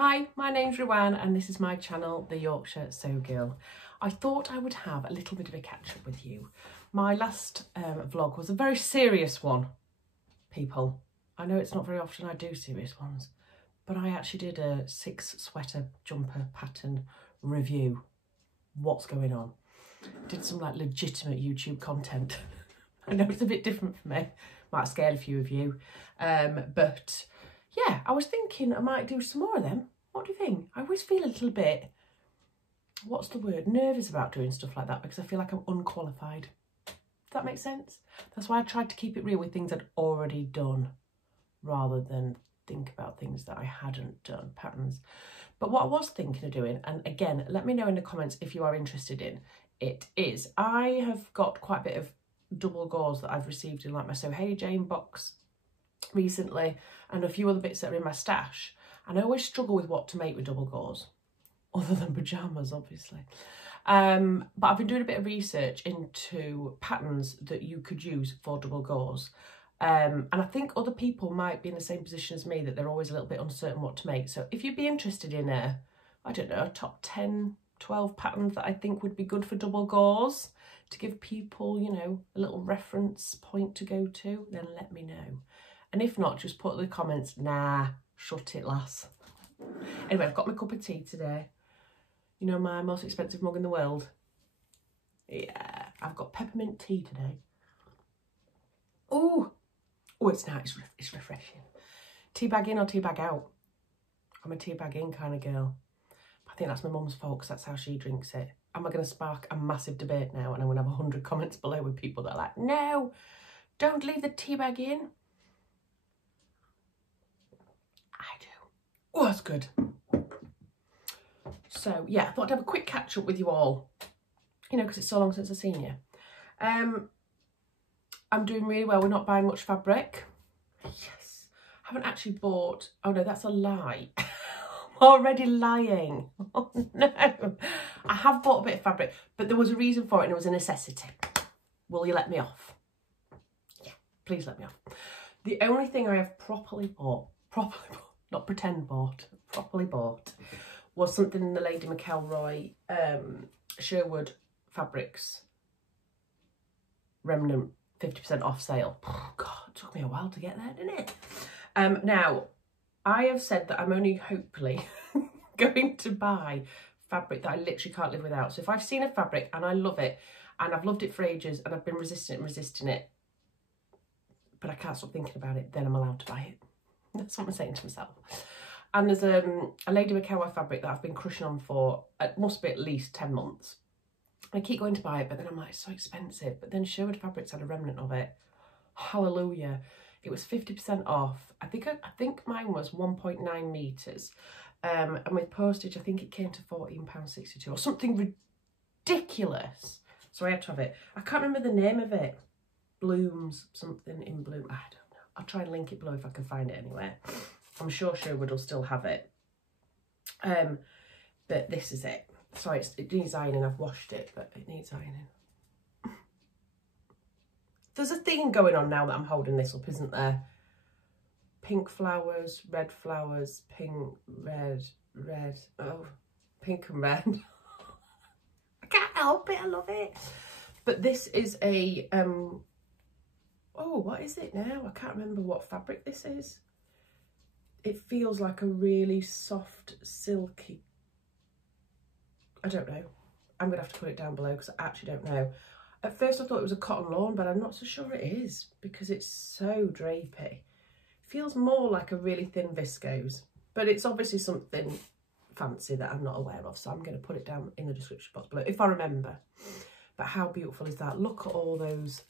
Hi, my name's Ruan and this is my channel, The Yorkshire Sew Girl. I thought I would have a little bit of a catch up with you. My last vlog was a very serious one, people. I know it's not very often I do serious ones, but I actually did a 6 sweater jumper pattern review. What's going on? Did some like legitimate YouTube content. I know it's a bit different for me, might scare a few of you, but yeah, I was thinking I might do some more of them. What do you think? I always feel a little bit, what's the word, nervous about doing stuff like that because I feel like I'm unqualified. Does that make sense? That's why I tried to keep it real with things I'd already done rather than think about things that I hadn't done, patterns. But what I was thinking of doing, and again, let me know in the comments if you are interested in it, is I have got quite a bit of double gauze that I've received in like my So Hey Jane box recently and a few other bits that are in my stash, and I always struggle with what to make with double gauze other than pyjamas obviously, but I've been doing a bit of research into patterns that you could use for double gauze, and I think other people might be in the same position as me, that they're always a little bit uncertain what to make. So if you'd be interested in I don't know, a top 10 12 patterns that I think would be good for double gauze to give people, you know, a little reference point to go to, then let me know. And if not, just put in the comments, nah, shut it, lass. Anyway, I've got my cup of tea today. You know, my most expensive mug in the world. Yeah, I've got peppermint tea today. Oh, it's nice, it's refreshing. Tea bag in or tea bag out? I'm a tea bag in kind of girl. I think that's my mum's fault because that's how she drinks it. Am I going to spark a massive debate now and I'm going to have 100 comments below with people that are like, no, don't leave the tea bag in? I do. Oh, that's good. So yeah, I thought I'd have a quick catch up with you all, you know, because it's so long since I've seen you. I'm doing really well. We're not buying much fabric. Yes. I haven't actually bought, oh no, that's a lie. I'm already lying. Oh no. I have bought a bit of fabric, but there was a reason for it and it was a necessity. Will you let me off? Yeah, please let me off. The only thing I have properly bought, not pretend bought, properly bought, was something in the Lady McElroy Sherwood Fabrics remnant 50% off sale. Oh, God, it took me a while to get there, didn't it? Now, I have said that I'm only hopefully going to buy fabric that I literally can't live without. So if I've seen a fabric and I love it, and I've loved it for ages, and I've been resisting it, but I can't stop thinking about it, then I'm allowed to buy it. That's what I'm saying to myself. And there's a Lady McElroy fabric that I've been crushing on for, it must be at least 10 months. I keep going to buy it, but then I'm like, it's so expensive. But then Sherwood Fabrics had a remnant of it. Hallelujah. It was 50% off. I think mine was 1.9 metres. And with postage, I think it came to £14.62 or something ridiculous. So I had to have it. I can't remember the name of it. Blooms, something in bloom. I don't know. I'll try and link it below if I can find it anywhere. I'm sure Sherwood will still have it. But this is it. Sorry, it needs ironing. I've washed it, but it needs ironing. There's a theme going on now that I'm holding this up, isn't there? Pink flowers, pink, red, oh, pink and red. I can't help it, I love it. But this is a, oh, what is it now? I can't remember what fabric this is. It feels like a really soft, silky, I don't know. I'm going to have to put it down below because I actually don't know. At first I thought it was a cotton lawn, but I'm not so sure it is because it's so drapey. It feels more like a really thin viscose, but it's obviously something fancy that I'm not aware of, so I'm going to put it down in the description box below if I remember. But how beautiful is that? Look at all those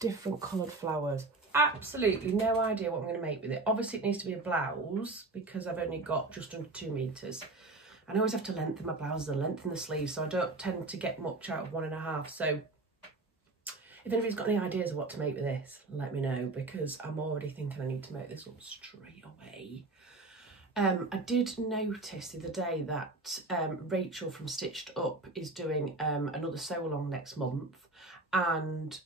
different coloured flowers. Absolutely no idea what I'm going to make with it. Obviously it needs to be a blouse because I've only got just under 2 metres. And I always have to lengthen my blouses and lengthen the sleeves, so I don't tend to get much out of 1.5. So if anybody's got any ideas of what to make with this, let me know, because I'm already thinking I need to make this up straight away. I did notice the other day that Rachel from Stitched Up is doing another sew along next month, and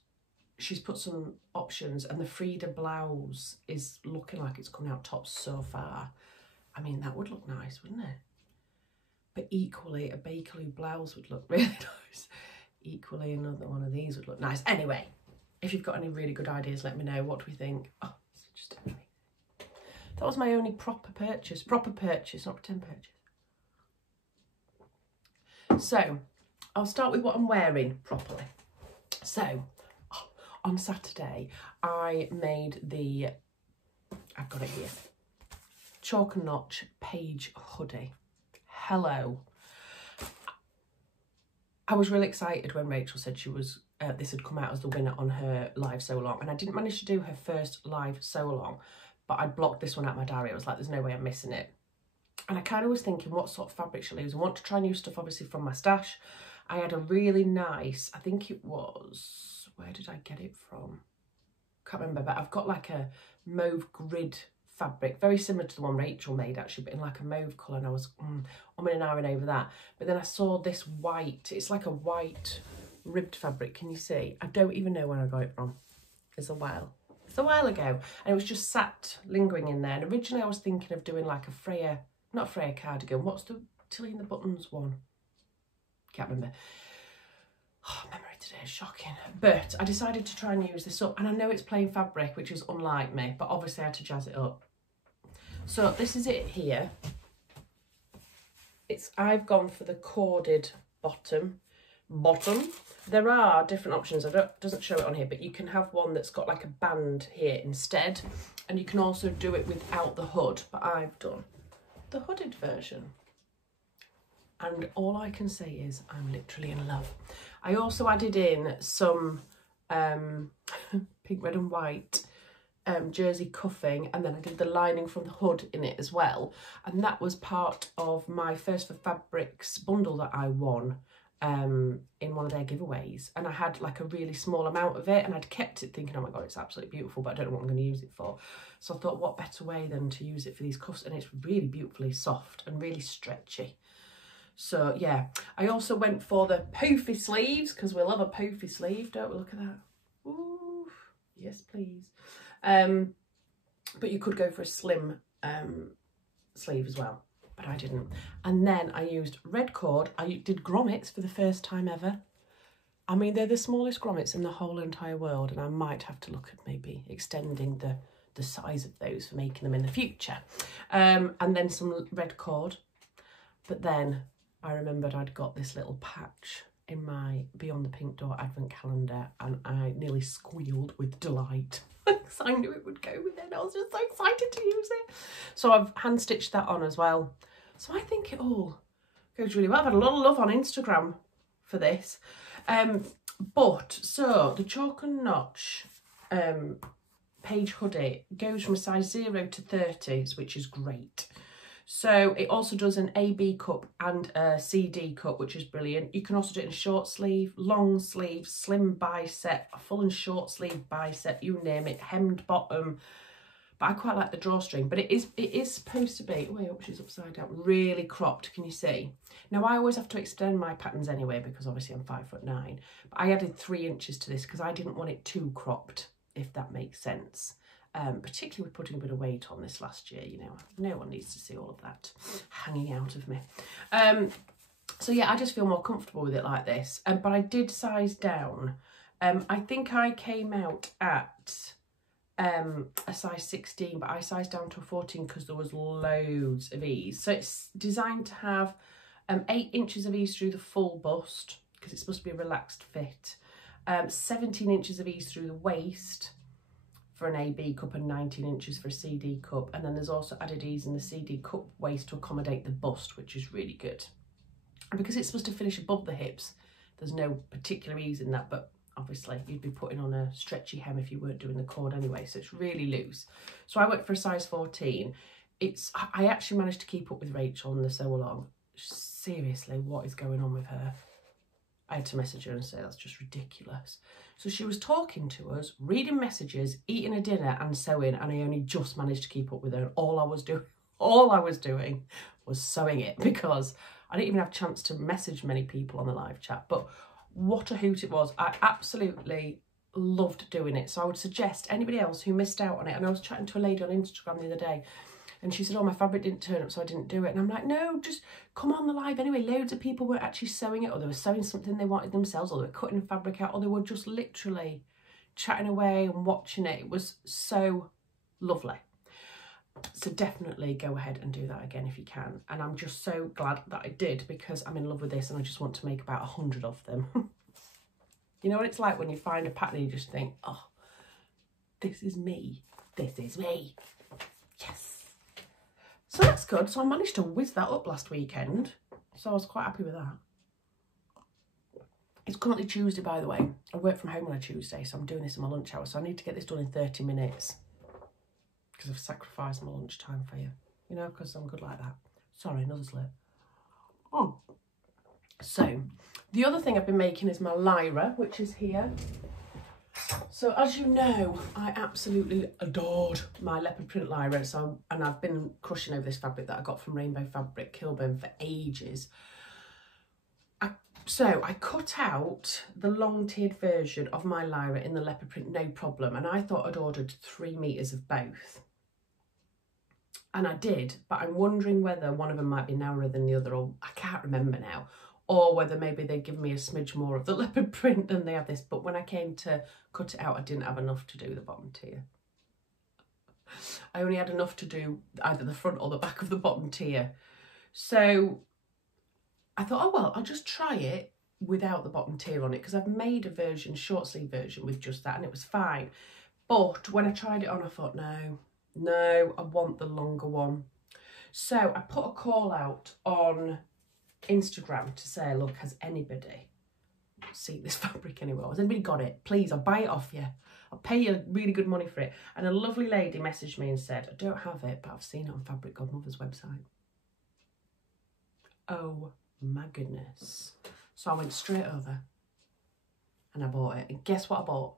she's put some options, and the Frida blouse is looking like it's coming out top so far. I mean, that would look nice, wouldn't it? But equally, a Bakerloo blouse would look really nice. Equally, another one of these would look nice. Anyway, if you've got any really good ideas, let me know. What do we think? Oh, it's just funny. That was my only proper purchase. Proper purchase, not pretend purchase. So, I'll start with what I'm wearing properly. So, on Saturday, I made the, I've got it here, Chalk and Notch Paige Hoodie. Hello. I was really excited when Rachel said she was, this had come out as the winner on her live sew along, and I didn't manage to do her first live sew along, but I blocked this one out of my diary. I was like, there's no way I'm missing it. And I kind of was thinking what sort of fabric she'll use. I want to try new stuff, obviously, from my stash. I had a really nice, I think it was, where did I get it from? Can't remember, but I've got like a mauve grid fabric, very similar to the one Rachel made actually, but in like a mauve colour, and I was I'm in an hour over that. But then I saw this white, it's like a white ribbed fabric, can you see? I don't even know where I got it from. It's a while ago, and it was just sat lingering in there. And originally I was thinking of doing like a Freya, not a Freya cardigan, what's the Tilly and the Buttons one? Can't remember. Oh, memory today is shocking. But I decided to try and use this up, and I know it's plain fabric, which is unlike me, but obviously I had to jazz it up. So this is it here. I've gone for the corded bottom. There are different options. Doesn't show it on here, but you can have one that's got like a band here instead, and you can also do it without the hood, but I've done the hooded version. And all I can say is I'm literally in love. I also added in some pink, red and white jersey cuffing, and then I did the lining from the hood in it as well. And that was part of my First for Fabrics bundle that I won in one of their giveaways. And I had like a really small amount of it, and I'd kept it thinking, oh my God, it's absolutely beautiful, but I don't know what I'm going to use it for. So I thought, what better way than to use it for these cuffs? And it's really beautifully soft and really stretchy. So yeah, I also went for the Poofy Sleeves, because we love a Poofy sleeve, don't we? Look at that. Ooh, yes please. But you could go for a slim sleeve as well, but I didn't. And then I used red cord. I did grommets for the first time ever. I mean, they're the smallest grommets in the whole entire world, and I might have to look at maybe extending the size of those for making them in the future. And then some red cord. But then I remembered I'd got this little patch in my Beyond the Pink Door advent calendar, and I nearly squealed with delight because I knew it would go with it. I was just so excited to use it. So I've hand stitched that on as well. So I think it all goes really well. I've had a lot of love on Instagram for this. So the Chalk and Notch Paige Hoodie goes from a size 0 to 30s, which is great. So it also does an AB cup and a CD cup, which is brilliant. You can also do it in a short sleeve, long sleeve, slim bicep, a full and short sleeve bicep, you name it, hemmed bottom. But I quite like the drawstring. But it is supposed to be, oh, I hope she's upside down, really cropped, can you see? Now I always have to extend my patterns anyway, because obviously I'm 5'9". But I added 3 inches to this because I didn't want it too cropped, if that makes sense. Particularly with putting a bit of weight on this last year, you know, no one needs to see all of that hanging out of me. So yeah, I just feel more comfortable with it like this. But I did size down. I think I came out at a size 16, but I sized down to a 14 because there was loads of ease. So it's designed to have 8 inches of ease through the full bust, because it's supposed to be a relaxed fit. 17 inches of ease through the waist for an AB cup, and 19 inches for a CD cup. And then there's also added ease in the CD cup waist to accommodate the bust, which is really good. And because it's supposed to finish above the hips, there's no particular ease in that, but obviously you'd be putting on a stretchy hem if you weren't doing the cord anyway, so it's really loose. So I went for a size 14. I actually managed to keep up with Rachel on the sew along. Seriously, what is going on with her? I had to message her and say that's just ridiculous. So she was talking to us, reading messages, eating a dinner and sewing, and I only just managed to keep up with her. And all I was doing was sewing it, because I didn't even have a chance to message many people on the live chat. But what a hoot it was. I absolutely loved doing it. So I would suggest anybody else who missed out on it, and I was chatting to a lady on Instagram the other day, And she said, oh, my fabric didn't turn up, so I didn't do it. And I'm like, no, just come on the live anyway. Loads of people were actually sewing it, or they were sewing something they wanted themselves, or they were cutting the fabric out, or they were just literally chatting away and watching it. It was so lovely. So definitely go ahead and do that again if you can. And I'm just so glad that I did, because I'm in love with this and I just want to make about 100 of them. You know what it's like when you find a pattern and you just think, oh, this is me. This is me. Yes. So that's good. So I managed to whiz that up last weekend. So I was quite happy with that. It's currently Tuesday, by the way. I work from home on a Tuesday, so I'm doing this in my lunch hour. So I need to get this done in 30 minutes. Because I've sacrificed my lunchtime for you. You know, because I'm good like that. Sorry, another slip. Oh. So, the other thing I've been making is my Lyra, which is here. So, as you know, I absolutely adored my leopard print Lyra. And I've been crushing over this fabric that I got from Rainbow Fabric Kilburn for ages. So I cut out the long-tiered version of my Lyra in the leopard print, no problem. And I thought I'd ordered 3 meters of both. And I did, but I'm wondering whether one of them might be narrower than the other, or I can't remember now, or whether maybe they'd give me a smidge more of the leopard print than they have this. But when I came to cut it out, I didn't have enough to do the bottom tier. I only had enough to do either the front or the back of the bottom tier. So I thought, oh, well, I'll just try it without the bottom tier on it, because I've made a version, short sleeve version with just that, and it was fine. But when I tried it on, I thought, no, I want the longer one. So I put a call out on Instagram to say, look, has anybody seen this fabric anywhere? Has anybody got it? Please, I'll buy it off you. I'll pay you really good money for it. And a lovely lady messaged me and said, I don't have it, but I've seen it on Fabric Godmother's website. Oh my goodness. So I went straight over and I bought it. And guess what I bought?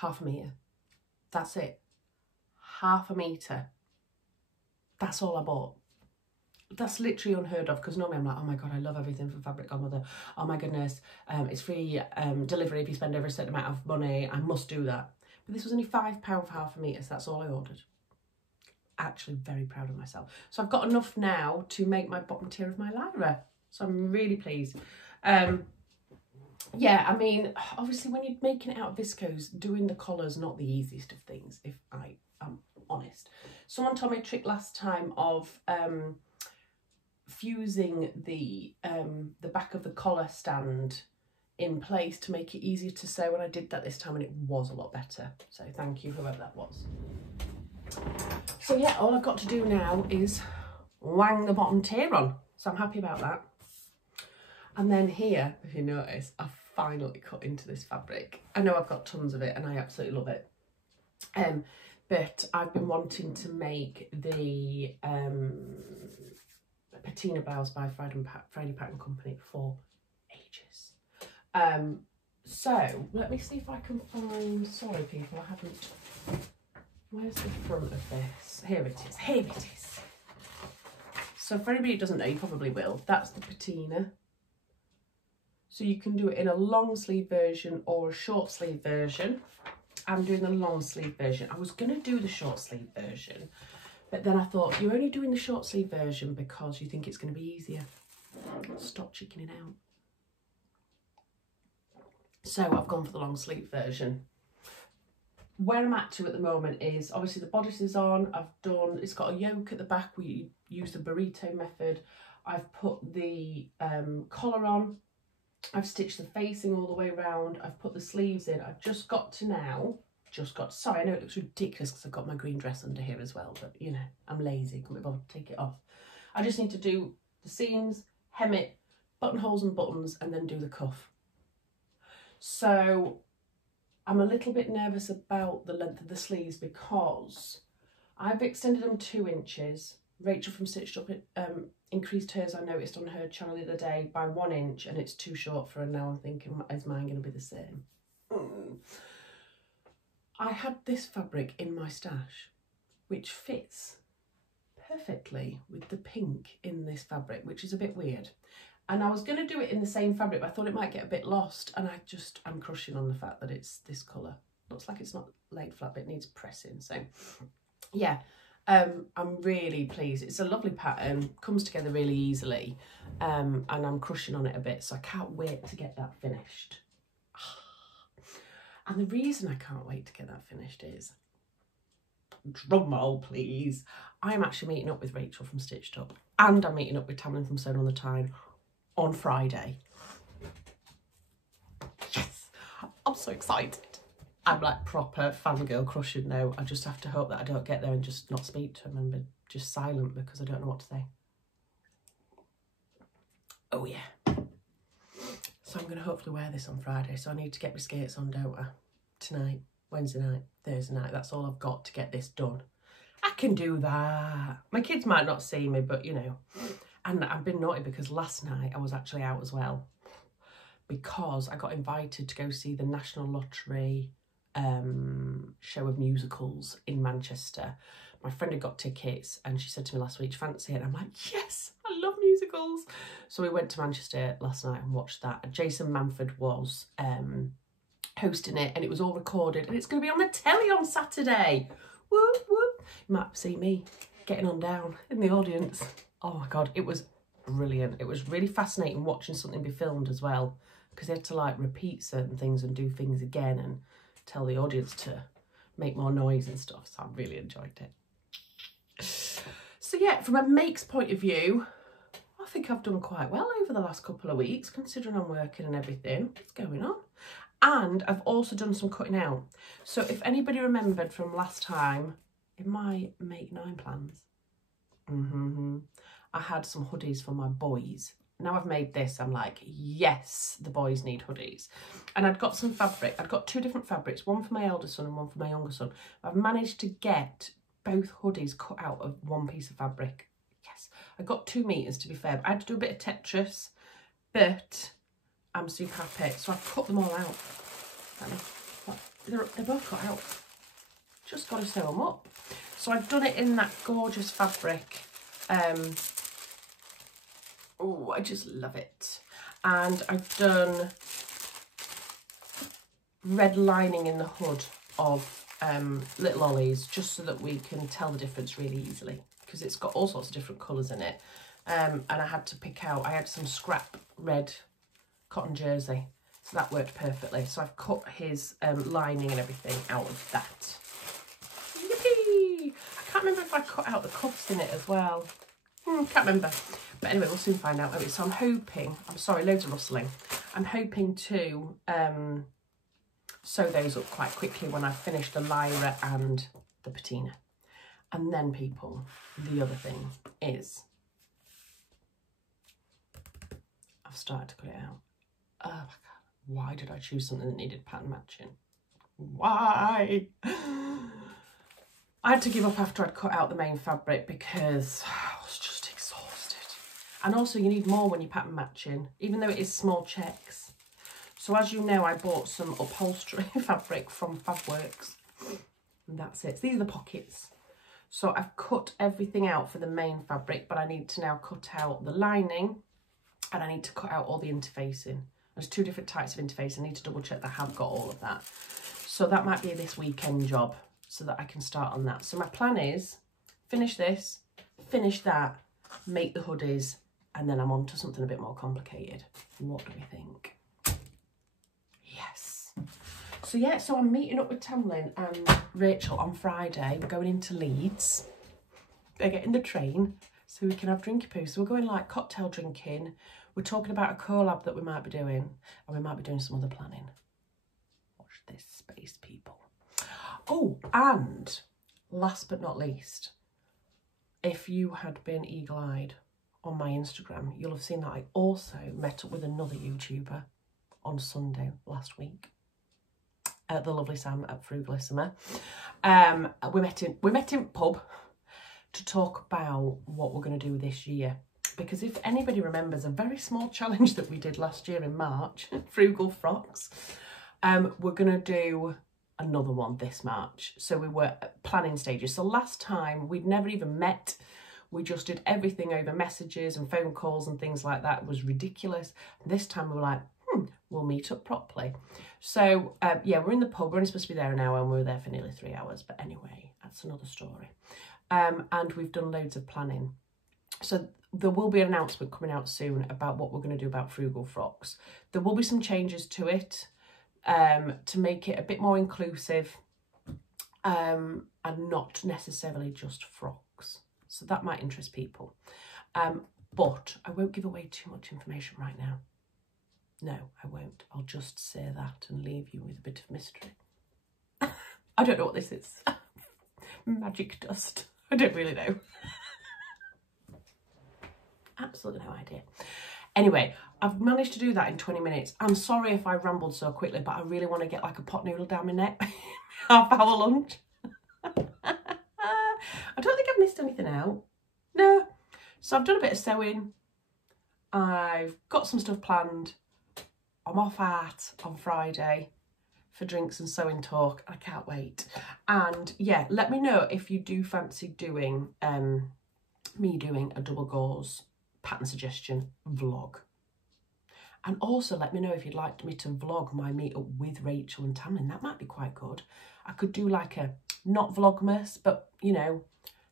1/2 metre. That's it. 1/2 metre. That's all I bought. That's literally unheard of, because normally I'm like, oh my God, I love everything from Fabric Godmother. Oh my goodness, it's free delivery if you spend over a certain amount of money. I must do that. But this was only £5 for 1/2 metre, so that's all I ordered. Actually very proud of myself. So I've got enough now to make my bottom tier of my Lyra. So I'm really pleased. Yeah, I mean, obviously when you're making it out of viscose, doing the collar's not the easiest of things, if I am honest. Someone told me a trick last time of fusing the back of the collar stand in place to make it easier to sew, and I did that this time and it was a lot better. So thank you, whoever that was. So yeah, all I've got to do now is wang the bottom tier on. So I'm happy about that. And then here, if you notice, I've finally cut into this fabric. I know I've got tons of it and I absolutely love it. But I've been wanting to make the patina blouse by Friday Pattern Company for ages. So let me see if I can find, sorry people, I haven't, where's the front of this? Here it is, here it is. So for anybody who doesn't know, you probably will, that's the patina. So you can do it in a long sleeve version or a short sleeve version. I'm doing the long sleeve version. I was going to do the short sleeve version, but then I thought, you're only doing the short sleeve version because you think it's going to be easier. Stop chickening out. So I've gone for the long sleeve version. Where I'm at the moment is, obviously the bodice is on. I've done, it's got a yoke at the back. We use the burrito method. I've put the collar on. I've stitched the facing all the way around. I've put the sleeves in. I've just got to now, sorry, I know it looks ridiculous because I've got my green dress under here as well, but you know, I'm lazy, couldn't be bothered to take it off. I just need to do the seams, hem it, buttonholes and buttons, and then do the cuff. So I'm a little bit nervous about the length of the sleeves because I've extended them 2 inches. Rachel from Stitched Up increased hers, I noticed on her channel the other day, by 1 inch, and it's too short for her now. I'm thinking, is mine going to be the same? I had this fabric in my stash, which fits perfectly with the pink in this fabric, which is a bit weird. And I was going to do it in the same fabric, but I thought it might get a bit lost, and I'm crushing on the fact that it's this colour. Looks like it's not laid flat, but it needs pressing, so yeah. I'm really pleased. It's a lovely pattern, comes together really easily, and I'm crushing on it a bit, so I can't wait to get that finished. And the reason I can't wait to get that finished is, drum roll please, I'm actually meeting up with Rachel from Stitched Up, and I'm meeting up with Tamlin from Sewn on the Tyne on Friday. Yes, I'm so excited. I'm like proper fangirl crushing now. I just have to hope that I don't get there and just not speak to him and be just silent because I don't know what to say. Oh yeah. So I'm going to hopefully wear this on Friday. So I need to get my skates on, don't I? Tonight, Wednesday night, Thursday night. That's all I've got to get this done. I can do that. My kids might not see me, but you know. And I've been naughty because last night I was actually out as well. Because I got invited to go see the National Lottery show of musicals in Manchester. My friend had got tickets and she said to me last week, fancy it? And I'm like, yes, I love musicals. So we went to Manchester last night and watched that. And Jason Manford was hosting it, and it was all recorded, and it's going to be on the telly on Saturday. Whoop, whoop. You might see me getting on down in the audience. Oh my God, it was brilliant. It was really fascinating watching something be filmed as well, because they had to like repeat certain things and do things again and tell the audience to make more noise and stuff. So I really enjoyed it. So yeah, from a makes point of view, I think I've done quite well over the last couple of weeks, considering I'm working and everything. What's going on? And I've also done some cutting out. So if anybody remembered from last time, in my Make 9 plans, I had some hoodies for my boys. Now I've made this, I'm like, yes, the boys need hoodies. And I'd got some fabric. I'd got 2 different fabrics, one for my elder son and one for my younger son. I've managed to get both hoodies cut out of one piece of fabric. Yes, I got 2 meters to be fair, but I had to do a bit of Tetris, but I'm super happy. So I've cut them all out. They're both cut out. Just got to sew them up. So I've done it in that gorgeous fabric. Oh, I just love it. And I've done red lining in the hood of Little Ollie's, just so that we can tell the difference really easily, because it's got all sorts of different colours in it. And I had to pick out, I had some scrap red cotton jersey, so that worked perfectly. So I've cut his lining and everything out of that. Yippee! I can't remember if I cut out the cuffs in it as well. Can't remember. But anyway, we'll soon find out. So I'm hoping, I'm sorry, loads of rustling. I'm hoping to sew those up quite quickly when I finish the Lyra and the patina. And then, people, the other thing is, I've started to cut it out. Oh my God, why did I choose something that needed pattern matching? Why? I had to give up after I'd cut out the main fabric because I was just exhausted. And also you need more when you're pattern matching, even though it is small checks. So as you know, I bought some upholstery fabric from Fabworks, and that's it. So these are the pockets. So I've cut everything out for the main fabric, but I need to now cut out the lining, and I need to cut out all the interfacing. There's 2 different types of interface. I need to double check that I have got all of that. So that might be this weekend job, so that I can start on that. So my plan is finish this, finish that, make the hoodies, and then I'm on to something a bit more complicated. What do we think? Yes. So yeah, so I'm meeting up with Tamlin and Rachel on Friday. We're going into Leeds. They're getting the train so we can have drinky poo. So we're going like cocktail drinking. We're talking about a collab that we might be doing, and we might be doing some other planning. Watch this space, people. Oh, and last but not least, if you had been eagle-eyed on my Instagram, you'll have seen that I also met up with another YouTuber on Sunday last week. The lovely Sam at Frugal. We met in pub to talk about what we're going to do this year. Because if anybody remembers a very small challenge that we did last year in March, Frugal Frocks, we're going to do another one this March. So we were at planning stages. So last time we'd never even met. We just did everything over messages and phone calls and things like that. It was ridiculous. This time we were like, we'll meet up properly. So yeah, we're in the pub. We're only supposed to be there an hour, and we were there for nearly 3 hours. But anyway, that's another story. and we've done loads of planning. So there will be an announcement coming out soon about what we're going to do about Frugal Frocks. There will be some changes to it to make it a bit more inclusive and not necessarily just frocks. So that might interest people. But I won't give away too much information right now. No, I won't. I'll just say that and leave you with a bit of mystery. I don't know what this is. Magic dust. I don't really know. Absolutely no idea. Anyway, I've managed to do that in 20 minutes. I'm sorry if I rambled so quickly, but I really want to get like a pot noodle down my neck. Half-hour lunch. I don't think I've missed anything out. No. So I've done a bit of sewing. I've got some stuff planned. I'm off art on Friday for drinks and sewing talk. I can't wait. And yeah, let me know if you do fancy doing me doing a double gauze pattern suggestion vlog. And also let me know if you'd like me to vlog my meet up with Rachel and Tamlin. That might be quite good. I could do like a, not vlogmas, but you know,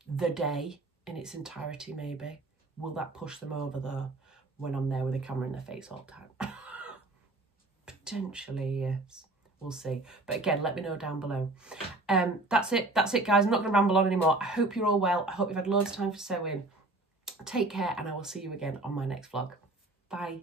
the day in its entirety maybe. Will that push them over though when I'm there with a camera in their face all the time? Potentially, yes. We'll see. But again, let me know down below. That's it guys. I'm not going to ramble on anymore. I hope you're all well. I hope you've had loads of time for sewing. Take care and I will see you again on my next vlog. Bye.